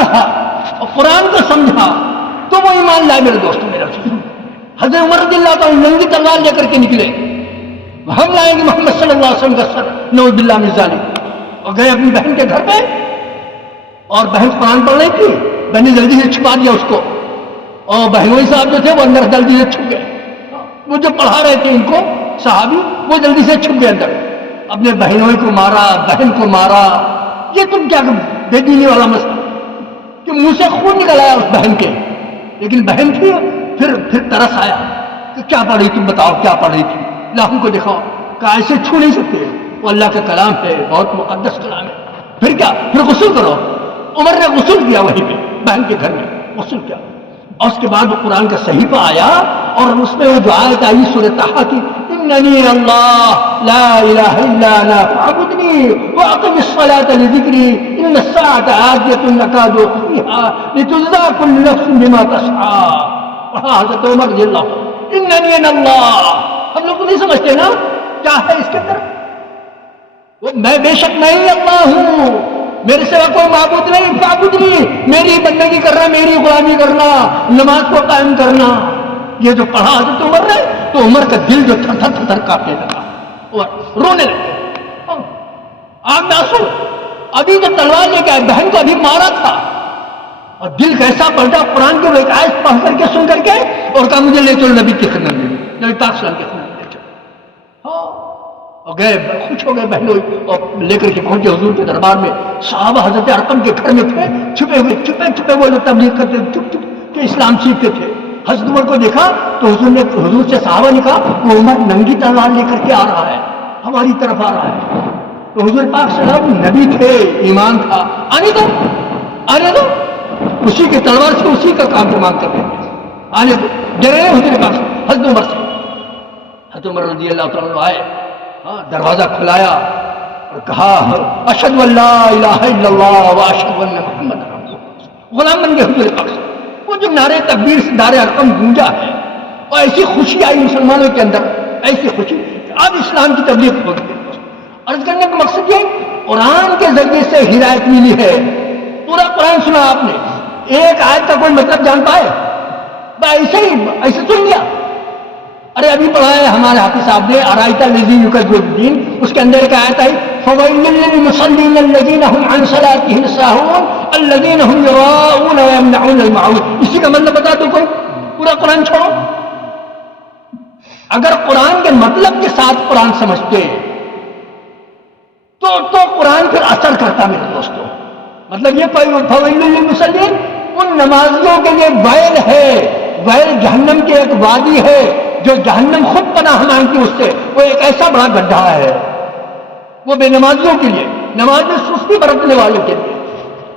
پڑھا اور قرآن کو سمجھا تو وہ ایمان لائے میرے دوستوں میرا چیز. حضرت عمر رضی اللہ تعالیٰ ننگی تلوار لے کر کے نکلے, ہم لائیں گے محمد صلی اللہ علیہ وسلم کا سر, نعوذ باللہ من ذالک, اور گئے اپنی بہن کے گھر پہ, اور بہن قرآن پڑھ رہی تھی, بہن نے جلدی سے چھپا دیا اس کو, اور بہنوئی صاحب جو تھے وہ اندر جلدی سے چھپ گئے, وہ جو پڑھا رہے تھے ان کو صحابی وہ جلدی سے چھپ گئے اندر, اپنے بہنوئی کو مارا, بہن کو مارا. یہ تم کیا بے دینی والا مسئلہ کہ منہ سے خون نکل آیا اس بہن کے, لیکن بہن تھی. پھر ترس آیا کہ کیا پڑھ رہی تم, بتاؤ کیا پڑھ رہی تھی, لاہم کو دکھاؤ. کہا ایسے چھو نہیں سکتے, وہ اللہ کا کلام ہے, بہت مقدس کلام ہے. پھر کیا, پھر غسل کرو. عمر نے غسل کیا وہیں پہ بہن کے گھر میں غسل کیا, اور اس کے بعد وہ قرآن کا صحیفہ آیا اور اس میں وہ جو آیت آئی سورۃ طٰہٰ کی, اننی اللہ لا الہ الا انا فاعبدنی واقم الصلاۃ لذکری ان الساعۃ آتیۃ نکاد اخفیہا لتجزی کل نفس بما تسعی. پڑھا حضرت عمر رضی اللہ عنہ, اننی اللہ. ہم لوگ تو نہیں سمجھتے نا کیا ہے اس کے اندر, وہ میں بے شک میں ہی اللہ ہوں, میرے سوا کوئی معبود نہیں, فاعبدنی, میری بندگی کرنا, میری غلامی کرنا, نماز کو قائم کرنا. یہ جو پڑھا حضرت عمر نے تو عمر کا دل جو تھر تھر تھر کاپنے لگا, اور رونے لگے, آنکھ میں آنسو. ابھی جو تلوار لے کے آئے بہن کو ابھی مارا تھا, اور دل کیسا پلٹا قرآن کے ایک آیت پڑھ کر کے سن کر کے, اور کہا مجھے لے چلو نبی کی خدمت میں, نبی پاک صلی اللہ علیہ وسلم کی خدمت میں لے چلو. اور گئے, خوش ہو گئے بہنوں, اور لے کر کے پہنچے حضور کے دربار میں. صحابہ حضرت ارقم کے گھر میں تھے, چھپے ہوئے وہ جو تبلیغ کرتے چپ چپ کے اسلام سیکھتے تھے. حضرت عمر کو دیکھا تو حضور سے صحابہ نے کہا وہ عمر ننگی تلوار لے کر کے آ رہا ہے, ہماری طرف آ رہا ہے. تو حضور پاک صلی اللہ علیہ وسلم نبی تھے, ایمان تھا, آنے دو, اسی کے تلوار سے اسی کا کام تمام کر رہے ہیں, آنے دو. ڈرے حضور پاک حضرت عمر سے. حضرت عمر رضی اللہ تعالیٰ عنہ آئے, دروازہ کھلایا اور کہا اشہد ان لا الہ الا اللہ واشہد ان محمد رسول اللہ. غلام بن گئے حضور پاک سے. وہ جو نعرے تکبیر سے دار ارقم گونجا ہے, اور ایسی خوشی آئی مسلمانوں کے اندر, ایسی خوشی اب اسلام کی تبلیغ ہو گئی. عرض کرنے کا مقصد یہ قرآن کے ذریعے سے ہدایت ملی ہے. پورا قرآن سنا آپ نے, ایک آیت کا کوئی مطلب جان پائے؟ ایسے سن لیا. ارے ابھی پڑھا ہے ہمارے حافظ صاحب نے ارائیت الذی یکذب بالدین, اس کے اندر ایک آیت آئی فویل للمصلین الذین هم عن صلاتهم ساہون الذین هم یراؤون ویمنعون الماعون. اسی کا مطلب بتا دو کوئی, پورا قرآن چھوڑو. اگر قرآن کے مطلب کے ساتھ قرآن سمجھتے تو قرآن پھر اثر کرتا میرے دوستوں. مطلب یہ فویل للمصلین ان نمازیوں کے لیے ویل ہے, ویل جہنم کی ایک وادی ہے جو جہنم خود پناہ مانگتی اس سے, وہ ایک ایسا بڑا گڈھا ہے وہ بے نمازیوں کے لیے, نماز میں سستی برتنے والوں کے لیے,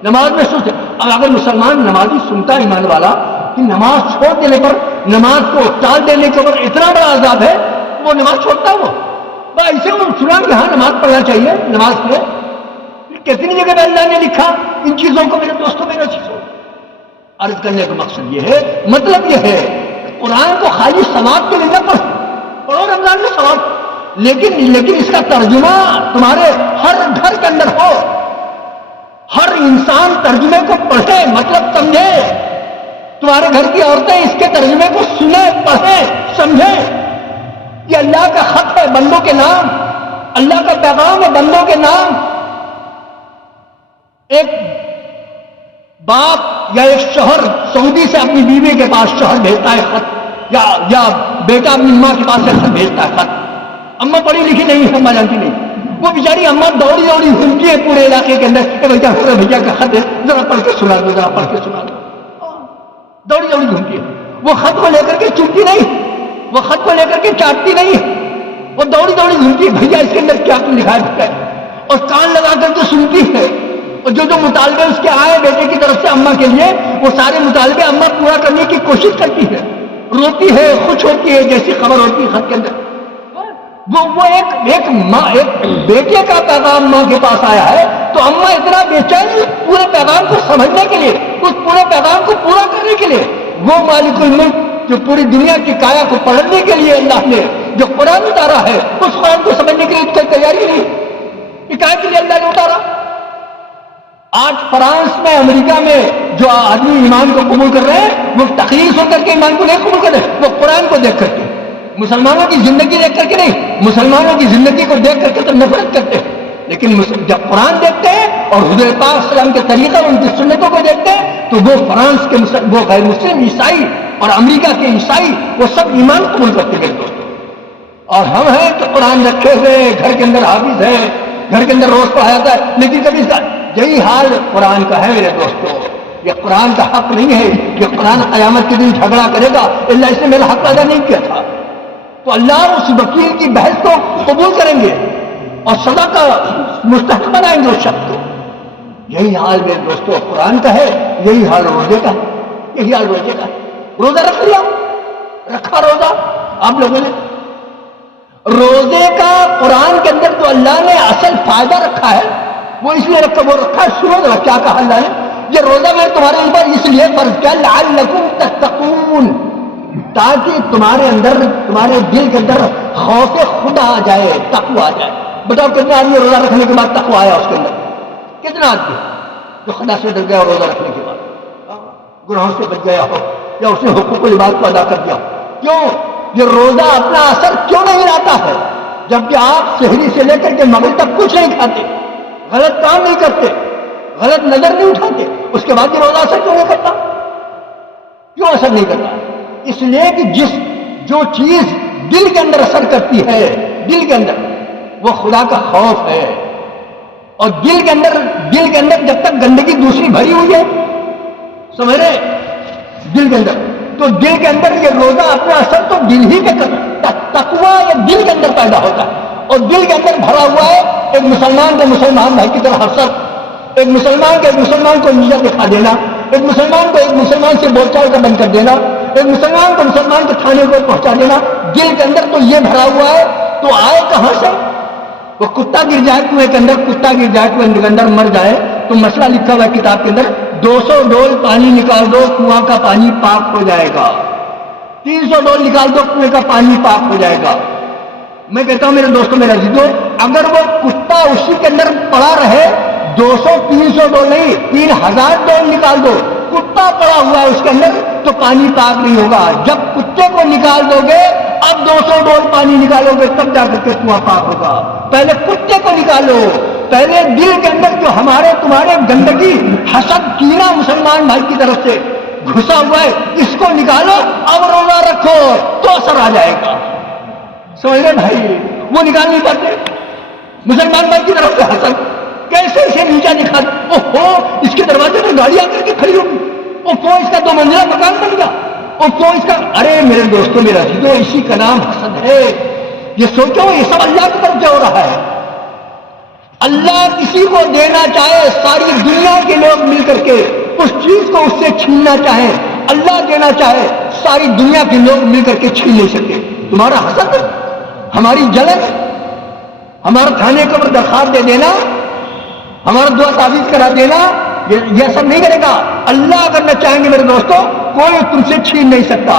نماز میں سستی. اب اگر مسلمان نمازی سنتا ایمان والا کہ نماز چھوڑ دینے پر, نماز کو ٹال دینے کے اوپر اتنا بڑا عذاب ہے, وہ نماز چھوڑتا ہے. وہ ایسے وہ سنا کہ ہاں نماز پڑھنا چاہیے, نماز پڑھے. کتنی جگہ پہ اللہ نے لکھا ان چیزوں کو میرے دوستوں میرے چیزوں. عرض کرنے کا مقصد یہ ہے, مطلب یہ ہے قرآن کو خالی ثواب کے لیے نہ پڑھو رمضان میں ثواب, لیکن اس کا ترجمہ تمہارے ہر گھر کے اندر ہو, ہر انسان ترجمے کو پڑھے, مطلب سمجھے. تمہارے گھر کی عورتیں اس کے ترجمے کو سنیں, پڑھیں, سمجھیں. یہ اللہ کا خط ہے بندوں کے نام, اللہ کا پیغام ہے بندوں کے نام. ایک باپ یا ایک شوہر سعودی سے اپنی بیوی کے پاس شوہر بھیجتا ہے خط, یا بیٹا اپنی اماں کے پاس خط بھیجتا ہے خط. اماں پڑھی لکھی نہیں ہے, اماں جانتی نہیں, وہ بیچاری اماں دوڑی گھومتی ہے پورے علاقے کے اندر کہ بھیا کا خط ہے, ذرا پڑھ کے سنا دو, ذرا پڑھ کے سنا دو. دوڑی گھومتی ہے. وہ خط کو لے کر کے چنتی نہیں, وہ خط کو لے کر کے چاٹتی نہیں, وہ دوڑی گھومتی ہے بھیا اس کے اندر کیا لکھا ہے, اور کان لگا کر کے سنتی ہے. اور جو مطالبے اس کے آئے بیٹے کی طرف سے اماں کے لیے, وہ سارے مطالبے اماں پورا کرنے کی کوشش کرتی ہے, روتی ہے, خوش ہوتی ہے, جیسی خبر ہوتی ہے خط کے اندر. وہ ایک بیٹے کا پیغام ماں کے پاس آیا ہے تو اماں اتنا بے چین پورے پیغام کو سمجھنے کے لیے, اس پورے پیغام کو پورا کرنے کے لیے. وہ مالک الملک جو پوری دنیا کی کایا کو پڑھنے کے لیے اللہ نے جو قرآن اتارا ہے, اس قرآن کو سمجھنے کے لیے کوئی تیاری نہیں, یہ کایا کے لیے اللہ نے اتارا. آج فرانس میں، امریکہ میں جو آدمی ایمان کو قبول کر رہے ہیں وہ تقریر سن کر کے ایمان کو نہیں قبول کر رہے، وہ قرآن کو دیکھ کر کے، مسلمانوں کی زندگی دیکھ کر کے نہیں، مسلمانوں کی زندگی کو دیکھ کر کے تو نفرت کرتے ہیں، لیکن جب قرآن دیکھتے ہیں اور حضور پاک صلی اللہ علیہ وسلم کے طریقہ اور ان کی سنتوں کو دیکھتے ہیں تو وہ فرانس کے وہ غیر مسلم عیسائی اور امریکہ کے عیسائی وہ سب ایمان قبول کرتے ہیں دوستوں، اور ہم ہیں کہ قرآن رکھے ہوئے گھر کے اندر حافظ ہے، گھر کے اندر روز پڑھایا جاتا ہے، لیکن کبھی یہی حال قرآن کا ہے میرے دوستوں۔ یہ قرآن کا حق نہیں ہے، یہ قرآن قیامت کے دن جھگڑا کرے گا، اللہ اس نے میرا حق ادا نہیں کیا تھا، تو اللہ اس وکیل کی بحث کو قبول کریں گے اور سزا کا مستحق بنائیں گے اس شخص کو۔ یہی حال میرے دوستوں قرآن کا ہے، یہی حال روزے کا ہے، یہی حال روزے کا ہے۔ روزہ رکھ لیا، رکھا روزہ آپ لوگوں نے، روزے کا قرآن کے اندر تو اللہ نے اصل فائدہ رکھا ہے، وہ اس لیے رکھا، وہ رکھا شروع میں کیا کہا اللہ نے، یہ روزہ میں تمہارے اوپر اس لیے فرض کیا لعلکم تتقون، تاکہ تمہارے اندر، تمہارے دل کے اندر خوف خدا آ جائے، تقوی آ جائے۔ بتاؤ کتنا آدمی روزہ رکھنے کے بعد تقوی آیا اس کے اندر؟ کتنا آدمی جو خدا سے ڈر گیا روزہ رکھنے کے بعد، گناہوں سے بچ گیا ہو یا اس نے حقوق العباد کو ادا کر دیا ہو؟ کیوں یہ روزہ اپنا اثر کیوں نہیں لاتا ہے؟ جبکہ آپ سحری سے لے کر کے مغرب تک کچھ نہیں کھاتے، غلط کام نہیں کرتے، غلط نظر نہیں اٹھاتے، اس کے بعد یہ روزہ اثر کیوں نہیں کرتا؟ کیوں اثر نہیں کرتا؟ اس لیے کہ جو چیز دل کے اندر اثر کرتی ہے، دل کے اندر، وہ خدا کا خوف ہے، اور دل کے اندر جب تک گندگی دوسری بھری ہوئی ہے، سمجھ رہے، دل کے اندر، تو دل کے اندر یہ روزہ اپنا اثر تو دل ہی پہ کرتا، تقویٰ یہ دل کے اندر پیدا ہوتا ہے، اور دل کے اندر بھرا ہوا ہے ایک مسلمان کے مسلمان بھائی کی طرح حسد، ایک مسلمان کے ایک مسلمان کو نیچا دکھا دینا، ایک مسلمان کو ایک مسلمان سے بول چال کا بند کر دینا، ایک مسلمان کو مسلمان کے تھانے کو پہنچا دینا، دل کے اندر تو یہ بھرا ہوا ہے، تو آئے کہاں سے؟ وہ کتا گر جائے کنویں کے اندر، کتا گر جائے کنویں کے اندر مر جائے تو مسئلہ لکھا ہوا ہے کتاب کے اندر، 200 ڈول پانی نکال دو کنواں کا پانی پاک ہو جائے گا، 300 ڈول نکال دو کنویں کا پانی پاک ہو جائے گا۔ میں کہتا ہوں میرے دوستوں، میرے عزیزوں، اگر وہ کتا اسی کے اندر پڑا رہے، 200 300 ڈول نہیں 3000 ڈول نکال دو، کتا پڑا ہوا ہے اس کے اندر تو پانی پاک نہیں ہوگا۔ جب کتے کو نکال دو گے، اب 200 ڈول پانی نکالو گے تب جا کر کے کنواں پاک ہوگا۔ پہلے کتے کو نکالو، پہلے دل کے اندر جو ہمارے تمہارے گندگی، حسد، کینہ مسلمان بھائی کی طرف سے گھسا ہوا ہے، اس کو نکالو، اب روزہ رکھو تو اثر آ جائے گا۔ سمجھ رہے بھائی؟ وہ نکال نہیں پاتے مسلمان بھائی کی طرف سے حسد، کیسے اسے نیچا دکھا، اوہو اس کے دروازے پر گاڑی آ کر کے کھڑی ہوگی، اوہو اس کا 2 منزلہ مکان بن گیا، اوہو اس کا، ارے میرے دوستوں میرا عزیزوں، اسی کا نام حسد ہے۔ یہ سوچو یہ سب اللہ کی طرف سے ہو رہا ہے۔ اللہ کسی کو دینا چاہے، ساری دنیا کے لوگ مل کر کے اس چیز کو اس سے چھیننا چاہیں، اللہ دینا چاہے، ساری دنیا کے لوگ مل کر کے چھین نہیں سکتے۔ تمہارا حسد، ہماری جلن، ہمارا کھانے کے اوپر درخواست دے دینا، ہمارا دعا تعویذ کرا دینا، یہ سب نہیں کرے گا۔ اللہ اگر نہ چاہیں گے میرے دوستوں، کوئی تم سے چھین نہیں سکتا،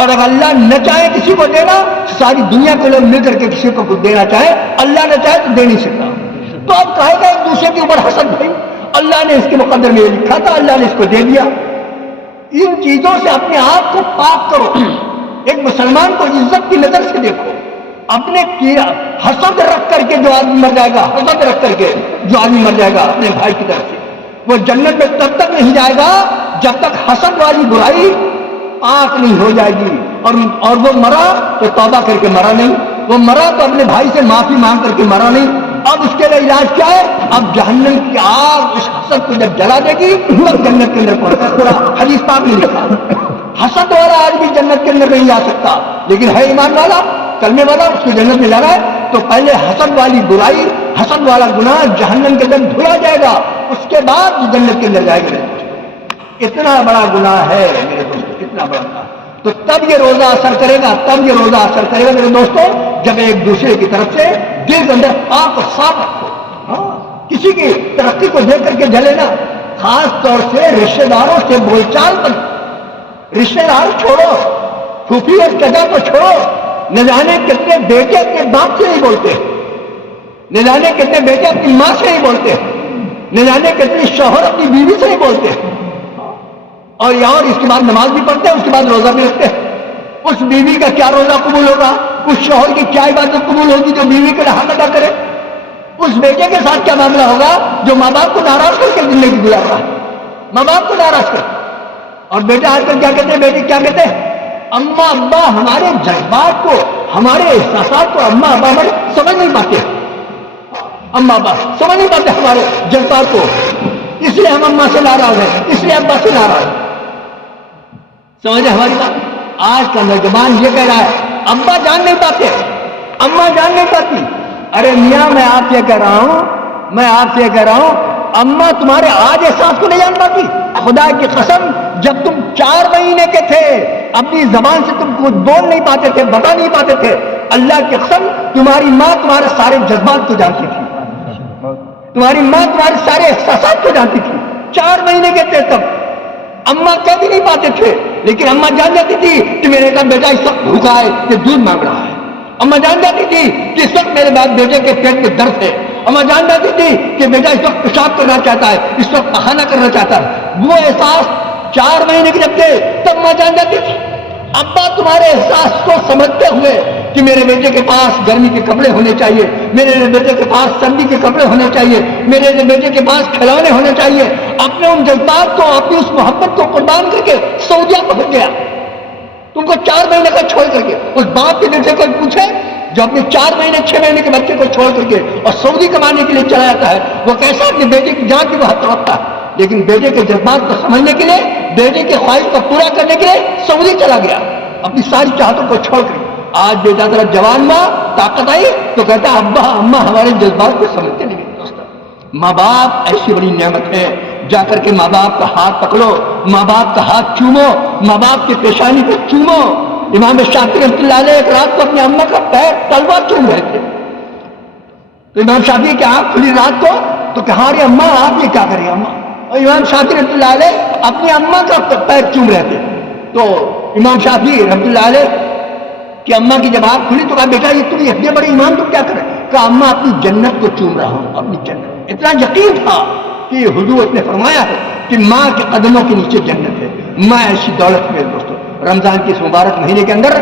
اور اگر اللہ نہ چاہے کسی کو دینا، ساری دنیا کے لوگ مل کر کے کسی کو دینا چاہے، اللہ نہ چاہے تو دے نہیں سکتا۔ تو اب کہے گا ایک دوسرے کے اوپر حسد، بھائی اللہ نے اس کے مقدر میں یہ لکھا تھا، اللہ نے اس کو دے دیا۔ ان چیزوں سے اپنے آپ کو پاک کرو، ایک مسلمان کو عزت کی نظر سے دیکھو، اپنے حسد رکھ کر کے جو آدمی مر جائے گا، حسد رکھ کر کے جو آدمی مر جائے گا اپنے بھائی کی طرف سے، وہ جنت میں تب تک نہیں جائے گا جب تک حسد والی برائی پاک نہیں ہو جائے گی، اور وہ مرا تو توبہ کر کے مرا نہیں، وہ مرا تو اپنے بھائی سے معافی مانگ کر کے مرا نہیں۔ اب اس کے لیے علاج کیا ہے؟ اب جہنم کی آگ اس حسد کو جب جلا دے گی تب جنت کے اندر پہنچا، پورا حدیث پاک میں لکھا۔ حسد والا آدمی جنت کے اندر نہیں جا سکتا، لیکن ہے ایمان والا، کلمے والا، اس کو جنت میں جانا ہے تو پہلے حسد والی برائی، حسد والا گناہ جہنم کے اندر دھلا جائے گا، اس کے بعد وہ جنت کے اندر جائے گا۔ اتنا بڑا گناہ ہے میرے دوستوں، اتنا بڑا گناہ، تو تب یہ روزہ اثر کرے گا، تب یہ روزہ اثر کرے گا میرے دوستوں، جب ایک دوسرے کی طرف سے دل کے اندر پاک اور صاف رکھو۔ کسی کی ترقی کو دیکھ کر کے جلے نا، خاص طور سے رشتے داروں سے بول چال پر، رشتے دار چھوڑو، پھوپھی اور چچا کو چھوڑو، نہ جانے کتنے بیٹے اپنے باپ سے نہیں بولتے، نہ جانے کتنے بیٹے اپنی ماں سے نہیں بولتے، نہ جانے کتنے شوہر اپنی بیوی سے نہیں بولتے اور اس کے بعد نماز بھی پڑھتے ہیں، اس کے بعد روزہ بھی رکھتے ہیں۔ اس بیوی کا کیا روزہ قبول ہوگا؟ اس شوہر کی کیا عبادت قبول ہوگی جو بیوی کے حق ادا کرے؟ اس بیٹے کے ساتھ کیا معاملہ ہوگا جو ماں باپ کو ناراض کر کے زندگی گزار رہا ہے؟ ماں باپ کو ناراض کر۔ اور بیٹے آج کل کیا کہتے ہیں، بیٹے کیا کہتے ہیں؟ اماں ابا ہمارے جذبات کو، ہمارے احساسات کو اماں ابا ہمارے سمجھ نہیں پاتے، اماں ابا سمجھ نہیں پاتے ہمارے جذبات کو، اس لیے ہم اماں سے ناراض ہیں، اس لیے ابا سے ناراض ہیں۔ سمجھے ہماری بات؟ آج کا نوجوان یہ کہہ رہا ہے ابا جان نہیں پاتے، اماں جان نہیں پاتی۔ ارے میاں میں آپ سے کہہ رہا ہوں اماں تمہارے آج احساس کو نہیں جان پاتی۔ خدا کی قسم جب تم 4 مہینے کے تھے اپنی زبان سے تم کچھ بول نہیں پاتے تھے، بتا نہیں پاتے تھے، اللہ کی قسم تمہاری ماں تمہارے سارے جذبات کو جانتی تھی، تمہاری ماں تمہارے سارے احساسات کو جانتی تھی۔ 4 مہینے کے تھے تب اماں کہہ بھی نہیں پاتے تھے، لیکن اماں جان جاتی تھی کہ میرے کا بیٹا اس وقت بھوکا ہے، کہ دودھ مانگ رہا ہے۔ اماں جان جاتی تھی کہ اس وقت میرے بعد بیٹے کے پیٹ میں درد ہے۔ اماں جان جاتی تھی کہ بیٹا اس وقت پیشاب کرنا چاہتا ہے، اس وقت پخانہ کرنا چاہتا ہے۔ وہ احساس 4 مہینے کے جب تھے تب ماں جان جاتی تھی۔ ابا تمہارے احساس کو سمجھتے ہوئے کہ میرے بیٹے کے پاس گرمی کے کپڑے ہونے چاہیے، میرے بیٹے کے پاس سردی کے کپڑے ہونے چاہیے، میرے بیٹے کے پاس کھلونے ہونے چاہیے، اپنے ان جذبات کو، اپنی اس محبت کو قربان کر کے سعودیہ پہنچ گیا تم کو 4 مہینے کا چھوڑ کر کے۔ اس باپ کے دل سے کوئی پوچھے جو اپنے 4 مہینے 6 مہینے کے بچے کو چھوڑ کر کے اور سعودی کمانے کے لیے چلا جاتا ہے، وہ کیسا اپنے بیٹے کی جان کی بہت تڑپتا ہے، لیکن بیٹے کے جذبات کو سمجھنے کے لیے، بیٹے کے خواہش کو پورا کرنے کے لیے سعودی چلا گیا اپنی ساری چاہتوں کو چھوڑ کر۔ آج بیٹا ذرا جوان ہوا، طاقت آئی تو کہتا ہے ابا اماں ہمارے جذبات کو سمجھتے نہیں۔ دوستو ماں باپ ایسی بڑی نعمت ہے، جا کر کے ماں باپ کا ہاتھ پکڑو، ماں باپ کا ہاتھ چومو، ماں باپ کی پیشانی کو چومو۔ امام شافعی رحمۃ اللہ علیہ ایک رات کو اپنی اماں کا پیر تلوار چوم رہے تھے، تو امام شافعی کی آنکھ کھلی رات کو تو کہا ارے اماں آپ یہ کیا کریں اماں، اور امام شافعی رحمۃ اللہ علیہ اپنی اماں کا پیر چوم رہے تھے۔ تو امام شافعی رحمۃ اللہ علیہ کہ اماں کی جب آنکھ کھلی تو کہا بیٹا یہ تم اتنے بڑے ایمان تم کیا کریں؟ کہا اماں اپنی جنت کو چوم رہا ہوں، اپنی جنت۔ اتنا یقین تھا کہ حضور نے فرمایا ہے کہ ماں کے قدموں کے نیچے جنت ہے۔ ماں ایسی دولت میں دوستو رمضان کے اس مبارک مہینے کے اندر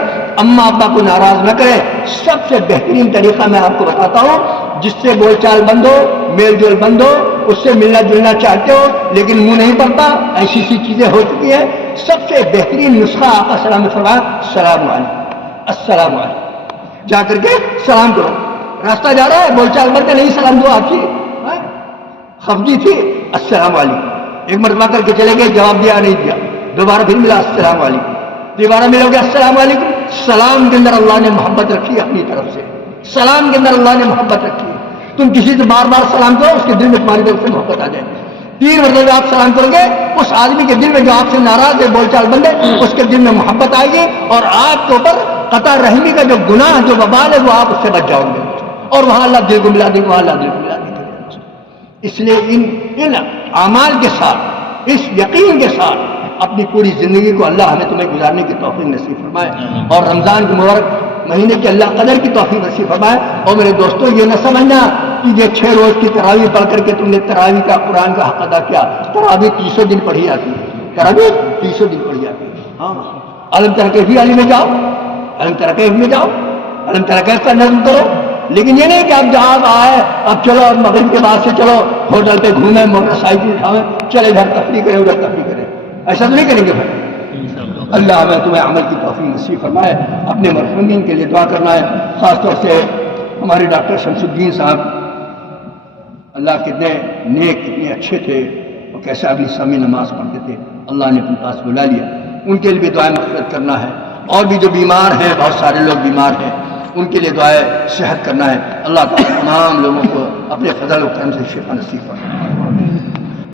اماں ابا کو ناراض نہ کرے۔ سب سے بہترین طریقہ میں آپ کو بتاتا ہوں، جس سے بول چال بند ہو، میل جول بند ہو، اس سے ملنا جلنا چاہتے ہو لیکن منہ نہیں پڑتا، ایسی چیزیں ہو چکی ہیں۔ سب سے بہترین نسخہ آقا سلام نے فرمایا السلام علیکم، السلام علیکم، جا کر کے سلام کرو۔ راستہ جا رہا ہے بول چال بند نہیں سلام دو آپ کی خفجی تھی، السلام علیکم، ایک مرتبہ کر کے چلے گئے، جواب دیا نہیں دیا، دوبارہ پھر ملا السلام علیکم، دوبارہ ملو گے السلام علیکم۔ سلام کے اندر اللہ نے محبت رکھی اپنی طرف سے، سلام کے اندر اللہ نے محبت رکھی۔ تم کسی سے بار بار سلام کرو، اس کے دل میں تمہاری طرف سے محبت آ جائے۔ 3 مرتبہ آپ سلام کرو گے، اس آدمی کے دل میں جو آپ سے ناراض ہے بول چال بند ہے، اس کے دل میں محبت آئے گی، اور آپ کے اوپر قطع رحمی کا جو گناہ جو وبال ہے وہ آپ اس سے بچ جاؤ گے، اور وہاں اللہ دل کو ملا دے گا، وہاں اللہ دل کو ملا دے گا۔ اس لیے ان اعمال کے ساتھ، اس یقین کے ساتھ اپنی پوری زندگی کو اللہ ہمیں تمہیں گزارنے کی توفیق نصیب فرمائے، اور رمضان کے مبارک مہینے کے اللہ قدر کی توفیق نصیب فرمائے۔ اور میرے دوستو یہ نہ سمجھنا کہ یہ 6 روز کی تراویح پڑھ کر کے تم نے تراویح کا قرآن کا حق ادا کیا۔ تراویح 300 دن پڑھی جاتی ہے، تراویح 300 دن پڑھی جاتی ہے۔ ہاں علم ترا کیفی علی میں جاؤ، علم ترا کیف میں جاؤ، علم ترا کیف کا نظم کرو، لیکن یہ نہیں کہ آپ جہاز آئے اب چلو اب مغرب کے بعد سے چلو ہوٹل پہ گھومیں، موٹر سائیکل اٹھائیں، چلے ادھر تفریح کریں ادھر تفریح کریں، ایسا تو نہیں کریں گے بھائی۔ اللہ ہمیں تمہیں عمل کی توفیق نصیب فرمائے۔ اپنے مرحومین کے لیے دعا کرنا ہے، خاص طور سے ہمارے ڈاکٹر شمس الدین صاحب، اللہ کتنے نیک کتنے اچھے تھے، اور کیسا اگلی سامع نماز پڑھتے تھے، اللہ نے اپنے پاس بلا لیا، ان کے لیے بھی دعائیں مغفرت کرنا ہے۔ اور بھی جو بیمار ہیں، بہت سارے لوگ بیمار ہیں، ان کے لیے دعائیں صحت کرنا ہے۔ اللہ تعالیٰ تمام لوگوں کو اپنے فضل و کرم سے شفا نصیب فرمائے۔